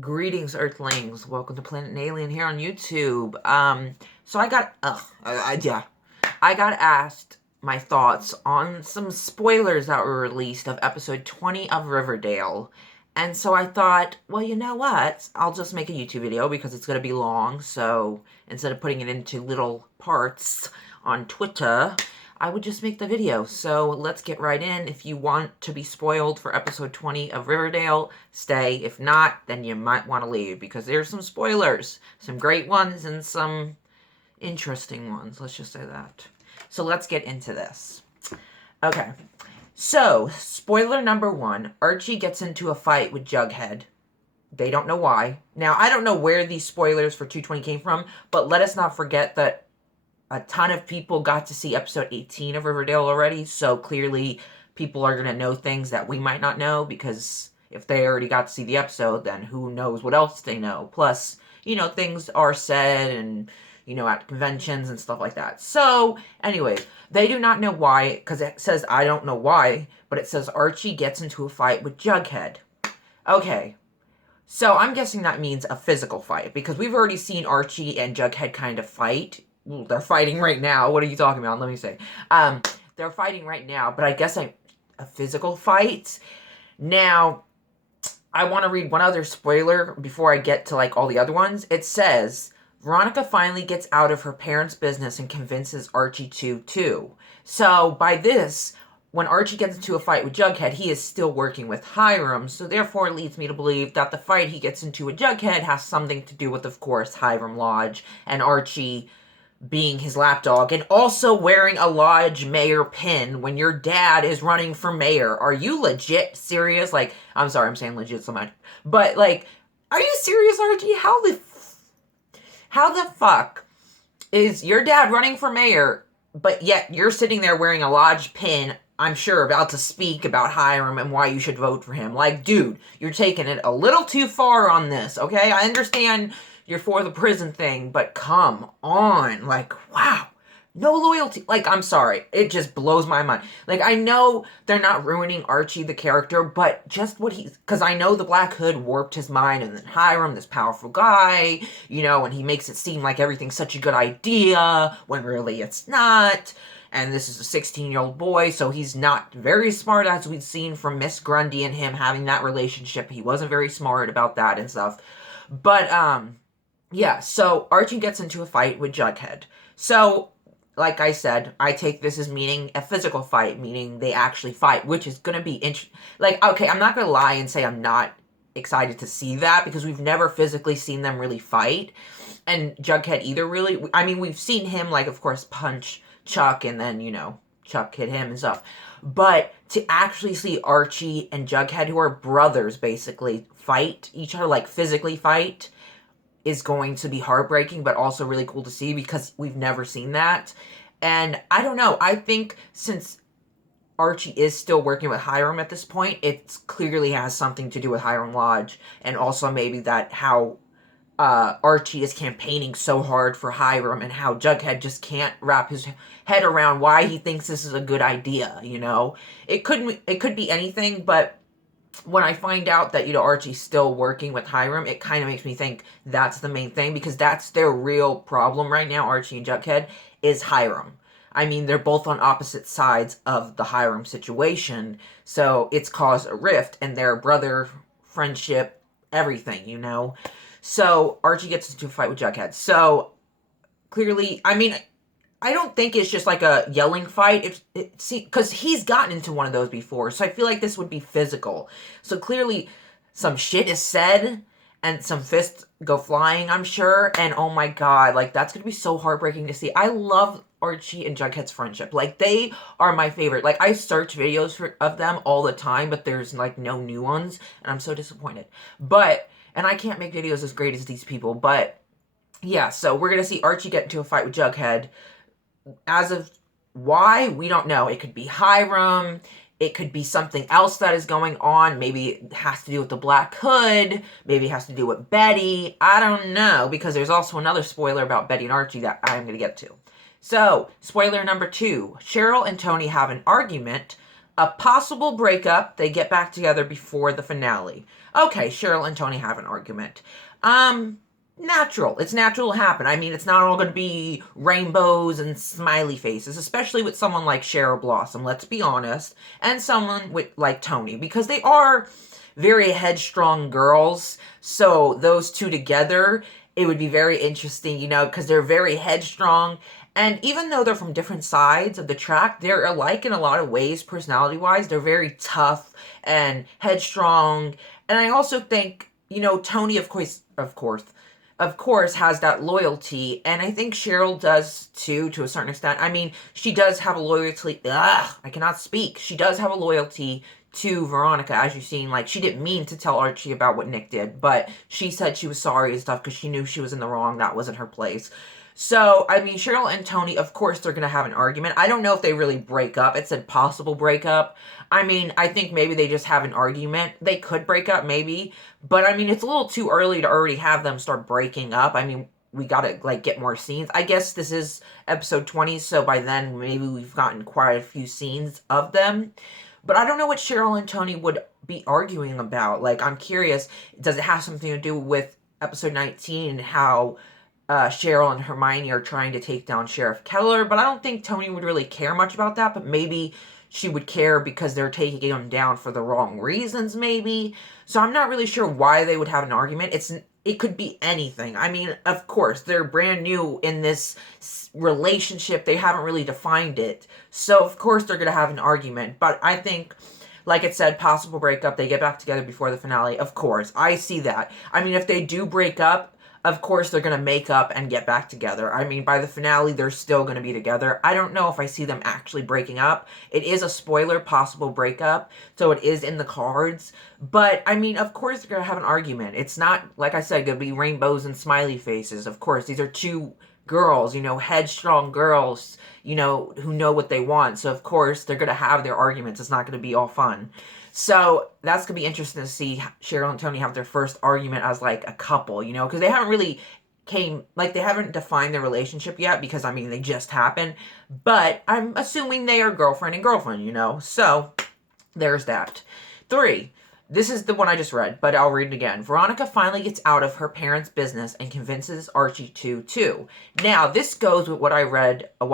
Greetings, Earthlings. Welcome to Planet and Alien here on YouTube. So I got asked my thoughts on some spoilers that were released of episode 20 of Riverdale. And so I thought, well, you know what? I'll just make a YouTube video because it's going to be long. So instead of putting it into little parts on Twitter, I would just make the video. So let's get right in. If you want to be spoiled for episode 20 of Riverdale, stay. If not, then you might want to leave because there's some spoilers. Some great ones and some interesting ones. Let's just say that. So let's get into this. Okay. So, spoiler number 1. Archie gets into a fight with Jughead. They don't know why. Now, I don't know where these spoilers for 220 came from, but let us not forget that a ton of people got to see episode 18 of Riverdale already, so clearly people are going to know things that we might not know, because if they already got to see the episode, then who knows what else they know. Plus, things are said and, at conventions and stuff like that. So, anyway, they do not know why, because it says, I don't know why, but it says Archie gets into a fight with Jughead. Okay, so I'm guessing that means a physical fight, because we've already seen Archie and Jughead kind of fight. They're fighting right now. What are you talking about? Let me say. They're fighting right now, but I guess a physical fight. Now, I want to read one other spoiler before I get to, all the other ones. It says, Veronica finally gets out of her parents' business and convinces Archie to, too. So, by this, when Archie gets into a fight with Jughead, he is still working with Hiram, so therefore it leads me to believe that the fight he gets into with Jughead has something to do with, of course, Hiram Lodge and Archie being his lapdog, and also wearing a Lodge mayor pin when your dad is running for mayor. Are you legit serious? I'm sorry I'm saying legit so much, but, are you serious, Archie? How the fuck is your dad running for mayor, but yet you're sitting there wearing a Lodge pin, I'm sure, about to speak about Hiram and why you should vote for him? Dude, you're taking it a little too far on this, okay? I understand you're for the prison thing, but come on. Wow. No loyalty. I'm sorry. It just blows my mind. I know they're not ruining Archie, the character, but just what because I know the Black Hood warped his mind, and then Hiram, this powerful guy, and he makes it seem like everything's such a good idea, when really it's not. And this is a 16-year-old boy, so he's not very smart, as we've seen from Miss Grundy and him having that relationship. He wasn't very smart about that and stuff. But, yeah, so Archie gets into a fight with Jughead. So, like I said, I take this as meaning a physical fight, meaning they actually fight, which is going to be okay, I'm not going to lie and say I'm not excited to see that, because we've never physically seen them really fight. And Jughead either, really. I mean, we've seen him, of course, punch Chuck, and then, Chuck hit him and stuff. But to actually see Archie and Jughead, who are brothers, basically, fight each other, physically fight, is going to be heartbreaking, but also really cool to see, because we've never seen that. And I don't know, I think since Archie is still working with Hiram at this point, it clearly has something to do with Hiram Lodge, and also maybe that how Archie is campaigning so hard for Hiram, and how Jughead just can't wrap his head around why he thinks this is a good idea, It could be anything, but when I find out that, Archie's still working with Hiram, it kind of makes me think that's the main thing, because that's their real problem right now, Archie and Jughead, is Hiram. I mean, they're both on opposite sides of the Hiram situation, so it's caused a rift in their brother friendship, everything, So, Archie gets into a fight with Jughead. So, clearly, I mean, I don't think it's just a yelling fight. Because he's gotten into one of those before, so I feel like this would be physical. So clearly, some shit is said, and some fists go flying, I'm sure. And oh my god, that's gonna be so heartbreaking to see. I love Archie and Jughead's friendship. They are my favorite. I search videos of them all the time, but there's no new ones, and I'm so disappointed. And I can't make videos as great as these people, but yeah, so we're gonna see Archie get into a fight with Jughead. As of why, we don't know. It could be Hiram. It could be something else that is going on. Maybe it has to do with the Black Hood. Maybe it has to do with Betty. I don't know, because there's also another spoiler about Betty and Archie that I'm going to get to. So, spoiler number 2. Cheryl and Tony have an argument A possible breakup, they get back together before the finale. Okay, Cheryl and Tony have an argument. Natural. It's natural to happen. I mean, it's not all going to be rainbows and smiley faces, especially with someone like Cheryl Blossom, let's be honest, and someone with like Tony, because they are very headstrong girls. So those two together, it would be very interesting, you know, because they're very headstrong. And even though they're from different sides of the track, they're alike in a lot of ways, personality wise. They're very tough and headstrong. And I also think, you know, Tony, of course, has that loyalty, and I think Cheryl does too, to a certain extent. I mean, she does have a loyalty. I cannot speak. She does have a loyalty to Veronica, as you've seen. Like, she didn't mean to tell Archie about what Nick did, but she said she was sorry and stuff because she knew she was in the wrong. That wasn't her place. So, I mean, Cheryl and Tony, of course, they're going to have an argument. I don't know if they really break up. It said possible breakup. I mean, I think maybe they just have an argument. They could break up, maybe. But, I mean, it's a little too early to already have them start breaking up. I mean, we gotta, like, get more scenes. I guess this is episode 20, so by then, maybe we've gotten quite a few scenes of them. But I don't know what Cheryl and Tony would be arguing about. Like, I'm curious, does it have something to do with episode 19 and how Cheryl and Hermione are trying to take down Sheriff Keller? But I don't think Tony would really care much about that, but maybe she would care because they're taking him down for the wrong reasons, maybe. So I'm not really sure why they would have an argument. It could be anything. I mean, of course, they're brand new in this relationship. They haven't really defined it. So, of course, they're going to have an argument. But I think, like it said, possible breakup. They get back together before the finale. Of course, I see that. I mean, if they do break up, of course they're going to make up and get back together. I mean, by the finale, they're still going to be together. I don't know if I see them actually breaking up. It is a spoiler, possible breakup, so it is in the cards. But, I mean, of course they're going to have an argument. It's not, like I said, going to be rainbows and smiley faces. Of course, these are two girls, you know, headstrong girls, you know, who know what they want. So, of course, they're going to have their arguments. It's not going to be all fun. So that's going to be interesting to see Cheryl and Tony have their first argument as, like, a couple, you know, because they haven't really they haven't defined their relationship yet because, I mean, they just happened. But I'm assuming they are girlfriend and girlfriend, you know. So there's that. 3. This is the one I just read, but I'll read it again. Veronica finally gets out of her parents' business and convinces Archie to, too. Now, this goes with what I read a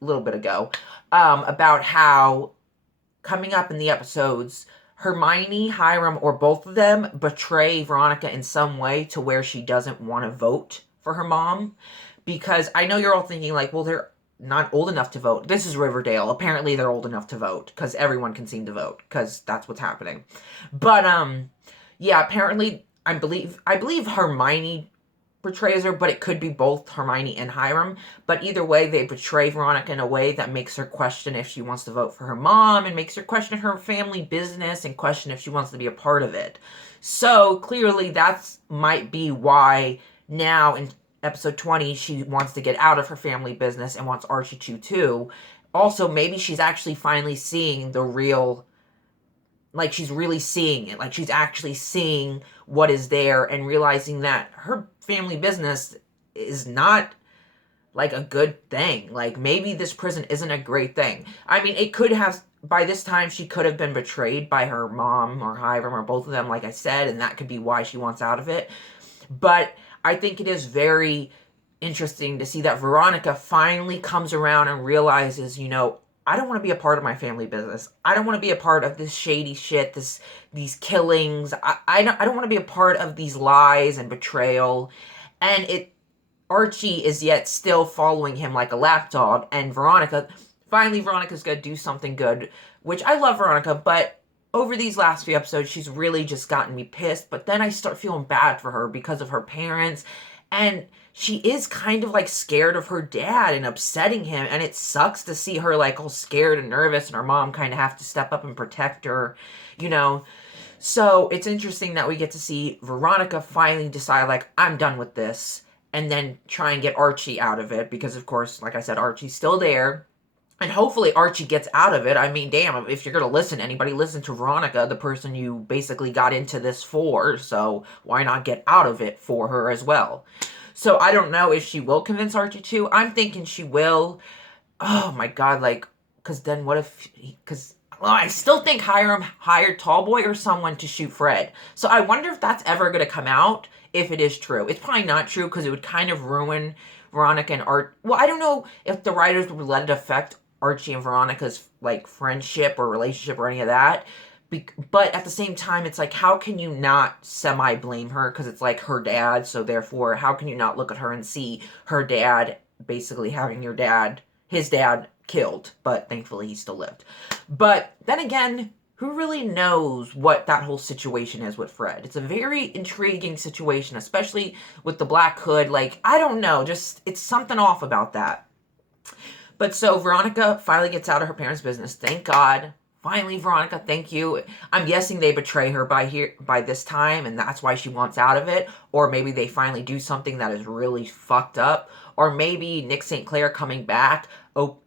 little bit ago, about how coming up in the episodes, Hermione, Hiram, or both of them betray Veronica in some way to where she doesn't want to vote for her mom. Because I know you're all thinking, like, well, they're not old enough to vote. This is Riverdale. Apparently they're old enough to vote, because everyone can seem to vote, because that's what's happening. But, yeah, apparently, I believe Hermione betrays her, but it could be both Hermione and Hiram. But either way, they betray Veronica in a way that makes her question if she wants to vote for her mom, and makes her question her family business, and question if she wants to be a part of it. So, clearly, that's might be why now in episode 20, she wants to get out of her family business and wants Archie to, too. Also, maybe she's actually finally seeing the real, like, she's really seeing it. Like, she's actually seeing what is there and realizing that her family business is not, like, a good thing. Like, maybe this prison isn't a great thing. I mean, it could have, by this time, she could have been betrayed by her mom or Hiram or both of them, like I said, and that could be why she wants out of it. But I think it is very interesting to see that Veronica finally comes around and realizes, you know, I don't want to be a part of my family business. I don't want to be a part of this shady shit, these killings. I don't want to be a part of these lies and betrayal. And Archie is yet still following him like a lapdog, and Veronica's gonna do something good, which I love Veronica, but over these last few episodes, she's really just gotten me pissed. But then I start feeling bad for her because of her parents, and she is kind of, like, scared of her dad and upsetting him, and it sucks to see her, like, all scared and nervous, and her mom kind of have to step up and protect her, you know. So it's interesting that we get to see Veronica finally decide, like, I'm done with this, and then try and get Archie out of it, because, of course, like I said, Archie's still there. And hopefully Archie gets out of it. I mean, damn, if you're going to listen to anybody, listen to Veronica, the person you basically got into this for, so why not get out of it for her as well? So I don't know if she will convince Archie to. I'm thinking she will. Oh my god, like, because then what if, because Well, I still think Hiram hired Tallboy or someone to shoot Fred. So I wonder if that's ever going to come out, if it is true. It's probably not true because it would kind of ruin Veronica and Art. Well, I don't know if the writers would let it affect Archie and Veronica's, like, friendship or relationship or any of that. But at the same time, it's like, how can you not semi-blame her? Because it's like her dad, so therefore, how can you not look at her and see her dad basically having his dad killed? But thankfully, he still lived. But then again, who really knows what that whole situation is with Fred? It's a very intriguing situation, especially with the Black Hood. Like, I don't know, just, it's something off about that. But so Veronica finally gets out of her parents' business. Thank God. Finally, Veronica, thank you. I'm guessing they betray her by this time, and that's why she wants out of it. Or maybe they finally do something that is really fucked up. Or maybe Nick St. Clair coming back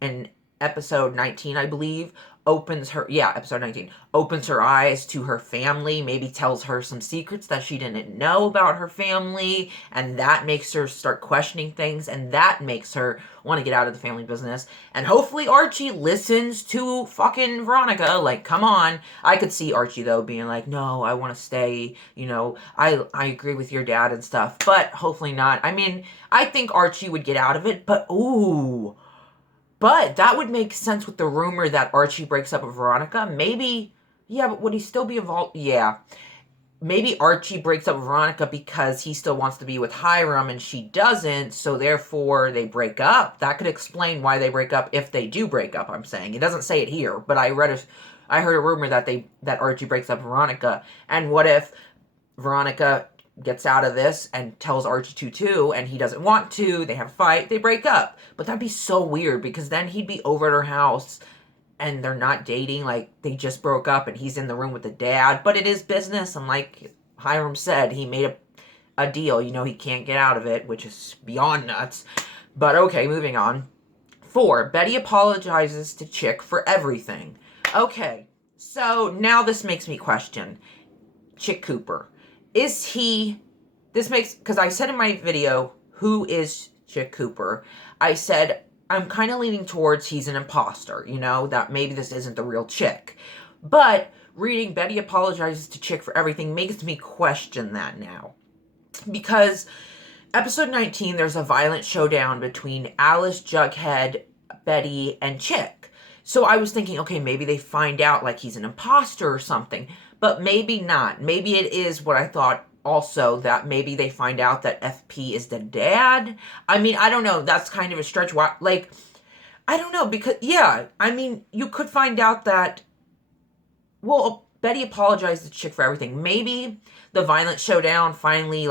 in episode 19, I believe, episode 19, opens her eyes to her family, maybe tells her some secrets that she didn't know about her family, and that makes her start questioning things, and that makes her want to get out of the family business. And hopefully Archie listens to fucking Veronica. Like, come on. I could see Archie, though, being like, no, I want to stay, I agree with your dad and stuff, but hopefully not. I mean, I think Archie would get out of it, but ooh. But that would make sense with the rumor that Archie breaks up with Veronica. Maybe, yeah, but would he still be involved? Yeah. Maybe Archie breaks up with Veronica because he still wants to be with Hiram and she doesn't, so therefore they break up. That could explain why they break up if they do break up, I'm saying. It doesn't say it here, but I heard a rumor that Archie breaks up with Veronica. And what if Veronica gets out of this and tells Archie to too, and he doesn't want to, they have a fight, they break up. But that'd be so weird, because then he'd be over at her house, and they're not dating, like, they just broke up, and he's in the room with the dad, but it is business, and like Hiram said, he made a deal, he can't get out of it, which is beyond nuts. But okay, moving on. 4, Betty apologizes to Chick for everything. Okay, so now this makes me question Chick Cooper. Because I said in my video, who is Chick Cooper? I said, I'm kind of leaning towards he's an imposter, that maybe this isn't the real Chick. But reading Betty apologizes to Chick for everything makes me question that now. Because episode 19, there's a violent showdown between Alice, Jughead, Betty, and Chick. So I was thinking, okay, maybe they find out like he's an imposter or something. But maybe not. Maybe it is what I thought also, that maybe they find out that FP is the dad. I mean, I don't know. That's kind of a stretch. Like, I don't know, because, yeah, I mean, you could find out that, well, Betty apologized to Chick for everything. Maybe the violent showdown finally,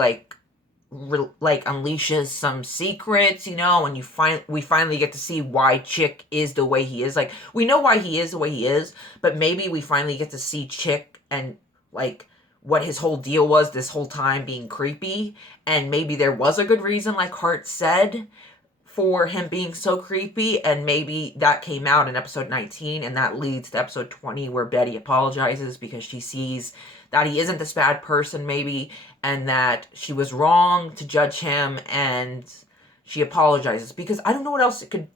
unleashes some secrets, and we finally get to see why Chick is the way he is. Like, we know why he is the way he is, but maybe we finally get to see Chick and, like, what his whole deal was this whole time being creepy, and maybe there was a good reason, like Hart said, for him being so creepy, and maybe that came out in episode 19, and that leads to episode 20, where Betty apologizes because she sees that he isn't this bad person, maybe, and that she was wrong to judge him, and she apologizes, because I don't know what else it could...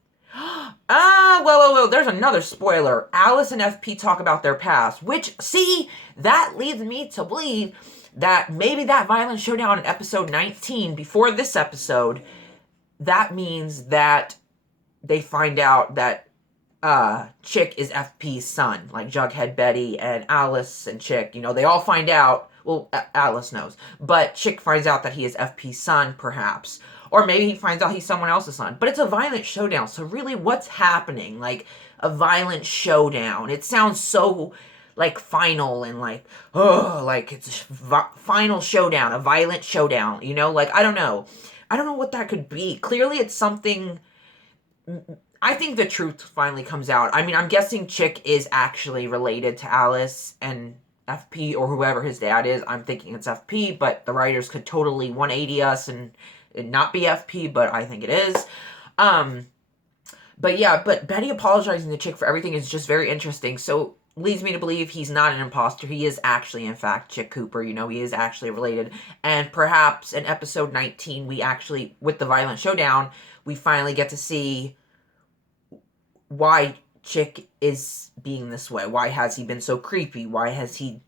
well, there's another spoiler. Alice and FP talk about their past, which, see, that leads me to believe that maybe that violent showdown in episode 19, before this episode, that means that they find out that Chick is FP's son, like Jughead, Betty, and Alice and Chick, they all find out, well, Alice knows, but Chick finds out that he is FP's son, perhaps. Or maybe he finds out he's someone else's son. But it's a violent showdown, so really, what's happening? Like, a violent showdown. It sounds so, like, final and, like, like, it's final showdown, a violent showdown, Like, I don't know. I don't know what that could be. Clearly, it's something... I think the truth finally comes out. I mean, I'm guessing Chick is actually related to Alice and FP, or whoever his dad is. I'm thinking it's FP, but the writers could totally 180 us and not be FP, but I think it is. But yeah, but Betty apologizing to Chick for everything is just very interesting. So leads me to believe he's not an imposter. He is actually, in fact, Chick Cooper. He is actually related. And perhaps in episode 19, we actually, with the violent showdown, we finally get to see why Chick is being this way? Why has he been so creepy? Why has he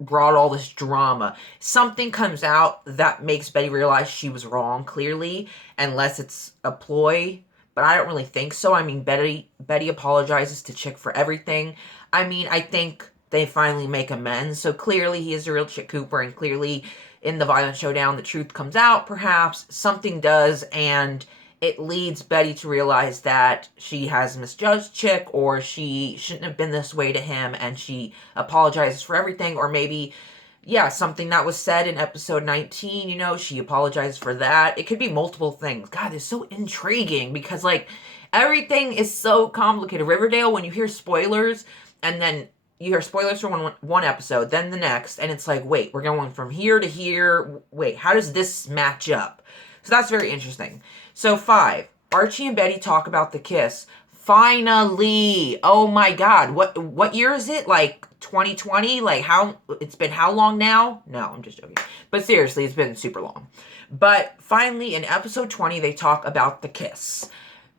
brought all this drama? Something comes out that makes Betty realize she was wrong, clearly, unless it's a ploy. But I don't really think so. I mean, Betty apologizes to Chick for everything. I mean, I think they finally make amends. So clearly he is a real Chick Cooper, and clearly in the violent showdown the truth comes out, perhaps. Something does, and it leads Betty to realize that she has misjudged Chick, or she shouldn't have been this way to him, and she apologizes for everything. Or maybe, yeah, something that was said in episode 19, she apologizes for that. It could be multiple things. God, it's so intriguing because, like, everything is so complicated. Riverdale, when you hear spoilers, and then you hear spoilers for one episode, then the next, and it's like, wait, we're going from here to here. Wait, how does this match up? So that's very interesting. So 5, Archie and Betty talk about the kiss. Finally! Oh my God! What year is it? Like 2020? Like it's been how long now? No, I'm just joking. But seriously, it's been super long. But finally, in episode 20, they talk about the kiss.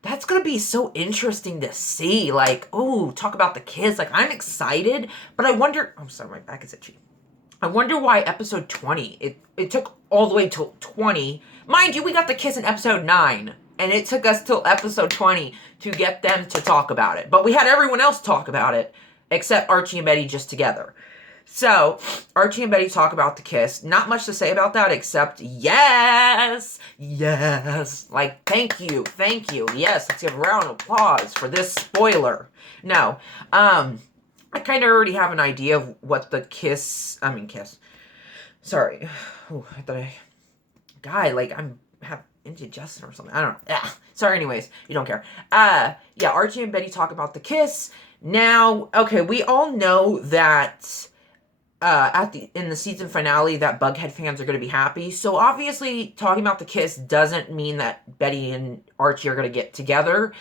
That's gonna be so interesting to see. Like, oh, talk about the kiss. Like, I'm excited, but I wonder. I'm sorry, my back is itchy. I wonder why episode 20, it took all the way till 20. Mind you, we got the kiss in episode 9, and it took us till episode 20 to get them to talk about it. But we had everyone else talk about it, except Archie and Betty just together. So, Archie and Betty talk about the kiss. Not much to say about that, except yes, yes. Like, thank you. Yes, let's give a round of applause for this spoiler. No, I kind of already have an idea of what the kiss. Sorry. Ooh, I thought I'm have indigestion or something. I don't know. Sorry, anyways. You don't care. Yeah, Archie and Betty talk about the kiss. Now, okay, we all know that in the season finale that Bughead fans are going to be happy. So obviously, talking about the kiss doesn't mean that Betty and Archie are going to get together.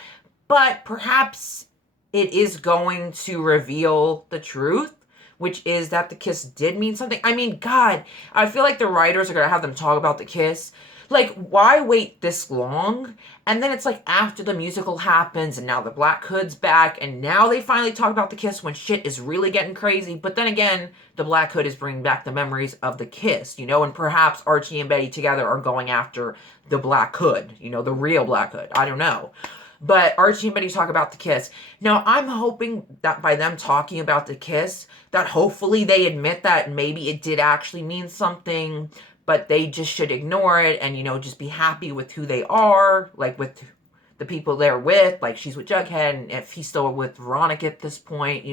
But perhaps it is going to reveal the truth, which is that the kiss did mean something. I mean, God, I feel like the writers are going to have them talk about the kiss. Like, why wait this long? And then it's like after the musical happens, and now the Black Hood's back, and now they finally talk about the kiss when shit is really getting crazy. But then again, the Black Hood is bringing back the memories of the kiss, and perhaps Archie and Betty together are going after the Black Hood, the real Black Hood. I don't know. But Archie and Betty talk about the kiss. Now, I'm hoping that by them talking about the kiss, that hopefully they admit that maybe it did actually mean something, but they just should ignore it and, just be happy with who they are, like with the people they're with, like she's with Jughead, and if he's still with Veronica at this point,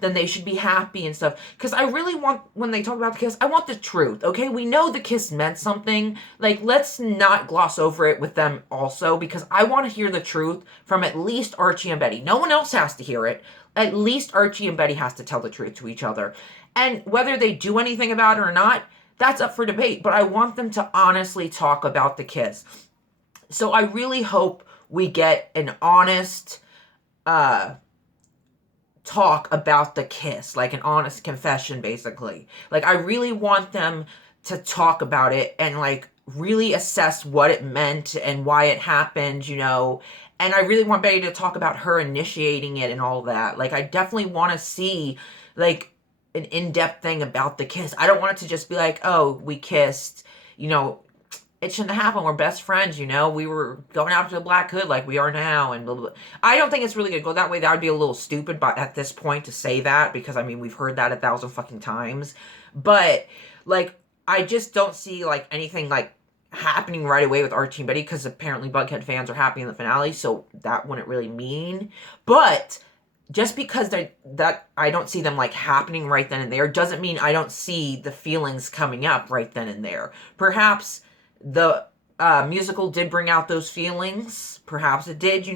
then they should be happy and stuff. Because I really want, when they talk about the kiss, I want the truth, okay? We know the kiss meant something. Like, let's not gloss over it with them also, because I want to hear the truth from at least Archie and Betty. No one else has to hear it. At least Archie and Betty has to tell the truth to each other. And whether they do anything about it or not, that's up for debate. But I want them to honestly talk about the kiss. So I really hope we get an honest talk about the kiss, like an honest confession, basically. Like, I really want them to talk about it and, like, really assess what it meant and why it happened, And I really want Betty to talk about her initiating it and all that. Like, I definitely want to see, like, an in-depth thing about the kiss. I don't want it to just be like, oh, we kissed, it shouldn't have happened. We're best friends, We were going after the Black Hood like we are now, and blah, blah, blah. I don't think it's really going to go that way. That would be a little stupid at this point to say that, because, we've heard that 1,000 fucking times. But, like, I just don't see, like, anything, like, happening right away with Archie and Betty, because apparently Bughead fans are happy in the finale, so that wouldn't really mean. But just because that I don't see them, like, happening right then and there doesn't mean I don't see the feelings coming up right then and there. Perhaps the musical did bring out those feelings. Perhaps it did,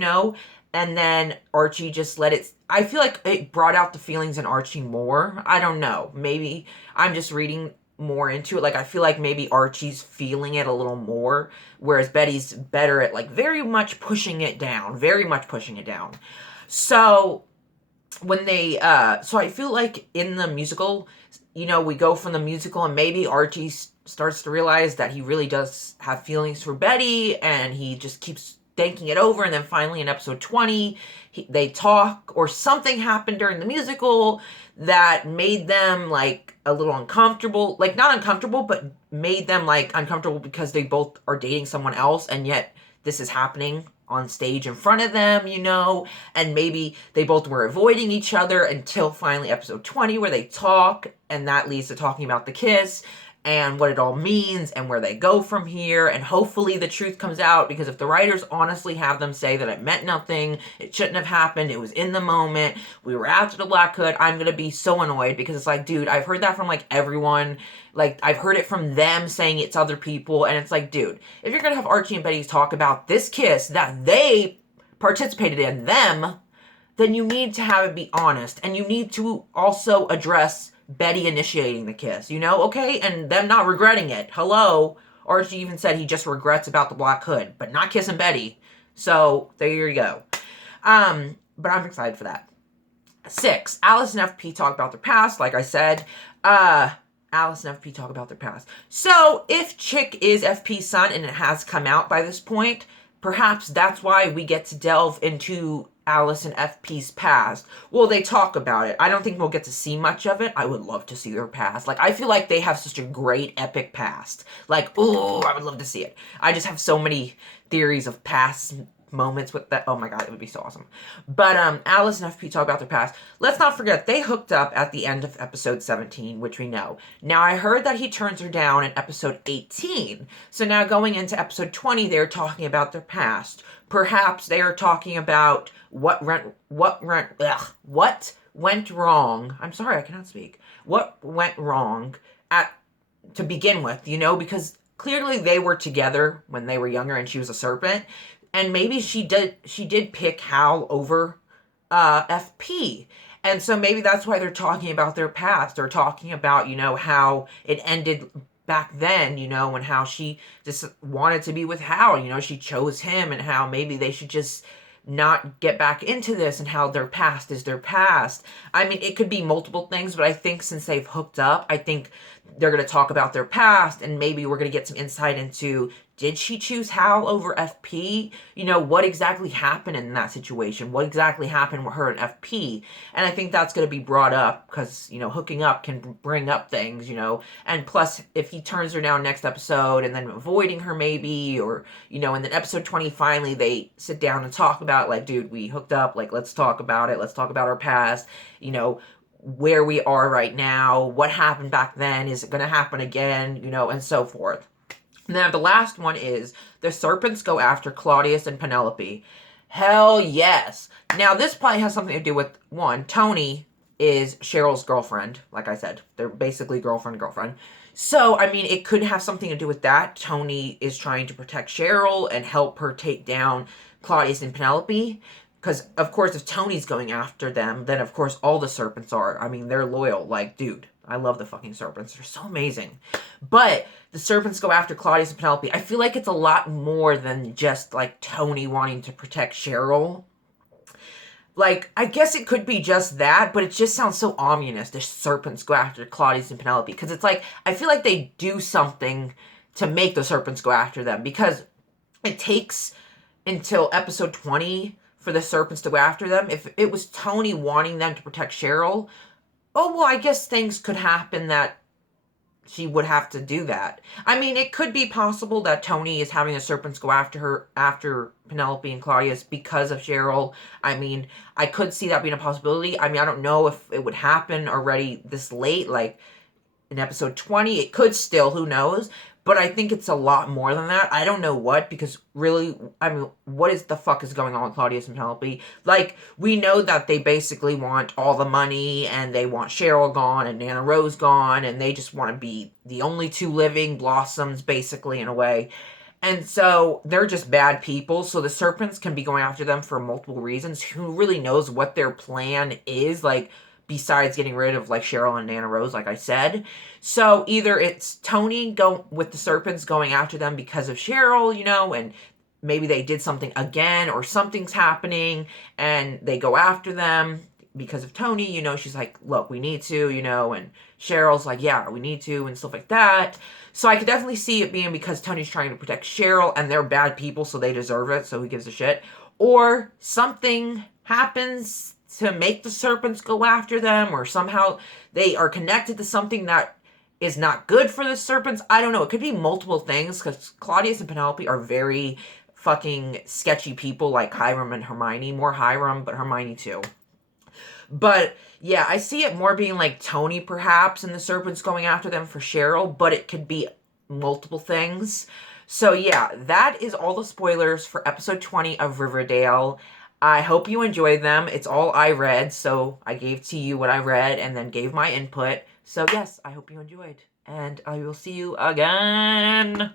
and then Archie just let it. I feel like it brought out the feelings in Archie more. I don't know. Maybe I'm just reading more into it. Like, I feel like maybe Archie's feeling it a little more, whereas Betty's better at, like, very much pushing it down. So when they, so I feel like in the musical, we go from the musical and maybe Archie starts to realize that he really does have feelings for Betty, and he just keeps thinking it over, and then finally in episode 20, they talk, or something happened during the musical that made them like a little uncomfortable, like not uncomfortable, but made them like uncomfortable because they both are dating someone else, and yet this is happening on stage in front of them, and maybe they both were avoiding each other until finally episode 20 where they talk, and that leads to talking about the kiss and what it all means and where they go from here, and hopefully the truth comes out, because if the writers honestly have them say that it meant nothing, it shouldn't have happened, it was in the moment, we were after the Black Hood, I'm gonna be so annoyed, because it's like, dude, I've heard that from like everyone, like I've heard it from them saying it's other people, and it's like, dude, if you're gonna have Archie and Betty talk about this kiss that they participated in, then you need to have it be honest, and you need to also address Betty initiating the kiss, okay? And them not regretting it. Hello? Archie even said he just regrets about the Black Hood, but not kissing Betty. So, there you go. But I'm excited for that. 6, Alice and FP talk about their past, like I said. Alice and FP talk about their past. So, if Chick is FP's son, and it has come out by this point, perhaps that's why we get to delve into Alice and FP's past. Well, they talk about it. I don't think we'll get to see much of it. I would love to see their past. Like, I feel like they have such a great, epic past. Like, ooh, I would love to see it. I just have so many theories of past moments with that. Oh my god, it would be so awesome. But Alice and FP talk about their past. Let's not forget, they hooked up at the end of episode 17, which we know. Now, I heard that he turns her down in episode 18. So now going into episode 20, they're talking about their past. Perhaps they are talking about what went wrong. I'm sorry, I cannot speak. What went wrong to begin with, because clearly they were together when they were younger and she was a serpent. And maybe she did pick Hal over FP. And so maybe that's why they're talking about their past. They're talking about, how it ended back then, and how she just wanted to be with Hal. She chose him, and how maybe they should just not get back into this, and how their past is their past. I mean, it could be multiple things, but I think since they've hooked up, I think they're going to talk about their past, and maybe we're going to get some insight into, did she choose Hal over FP? What exactly happened in that situation? What exactly happened with her and FP? And I think that's going to be brought up, because, hooking up can bring up things, and plus, if he turns her down next episode, and then avoiding her maybe, or, and then episode 20, finally, they sit down and talk about, like, dude, we hooked up, like, let's talk about it, let's talk about our past, where we are right now, what happened back then, is it going to happen again, and so forth. Now, the last one is, the serpents go after Claudius and Penelope. Hell yes. Now, this probably has something to do with, one, Tony is Cheryl's girlfriend, like I said. They're basically girlfriend. So, I mean, it could have something to do with that. Tony is trying to protect Cheryl and help her take down Claudius and Penelope. Because, of course, if Tony's going after them, then, of course, all the serpents are. I mean, they're loyal. Like, dude, I love the fucking serpents. They're so amazing. But the serpents go after Claudius and Penelope. I feel like it's a lot more than just, like, Tony wanting to protect Cheryl. Like, I guess it could be just that, but it just sounds so ominous. The serpents go after Claudius and Penelope. Because it's like, I feel like they do something to make the serpents go after them. Because it takes until episode 20 for the serpents to go after them. If it was Tony wanting them to protect Cheryl, oh, well, I guess things could happen that she would have to do that. I mean, it could be possible that Tony is having the serpents go after her, after Penelope and Claudius, because of Cheryl. I mean, I could see that being a possibility. I mean, I don't know if it would happen already this late, like in episode 20. It could still, who knows? But I think it's a lot more than that. I don't know what, because really, I mean, what is the fuck is going on with Claudius and Penelope? Like, we know that they basically want all the money, and they want Cheryl gone, and Nana Rose gone, and they just want to be the only two living blossoms, basically, in a way. And so, they're just bad people, so the serpents can be going after them for multiple reasons. Who really knows what their plan is, like, besides getting rid of, like, Cheryl and Nana Rose, like I said. So, either it's Tony with the serpents going after them because of Cheryl, and maybe they did something again, or something's happening, and they go after them because of Tony, she's like, look, we need to, and Cheryl's like, yeah, we need to, and stuff like that. So I could definitely see it being because Tony's trying to protect Cheryl and they're bad people, so they deserve it, so who gives a shit? Or something happens to make the serpents go after them, or somehow they are connected to something that is not good for the serpents. I don't know. It could be multiple things because Claudius and Penelope are very fucking sketchy people like Hiram and Hermione. More Hiram, but Hermione too. But yeah, I see it more being like Tony perhaps and the serpents going after them for Cheryl, but it could be multiple things. So yeah, that is all the spoilers for episode 20 of Riverdale. I hope you enjoyed them. It's all I read, so I gave to you what I read and then gave my input. So yes, I hope you enjoyed. And I will see you again.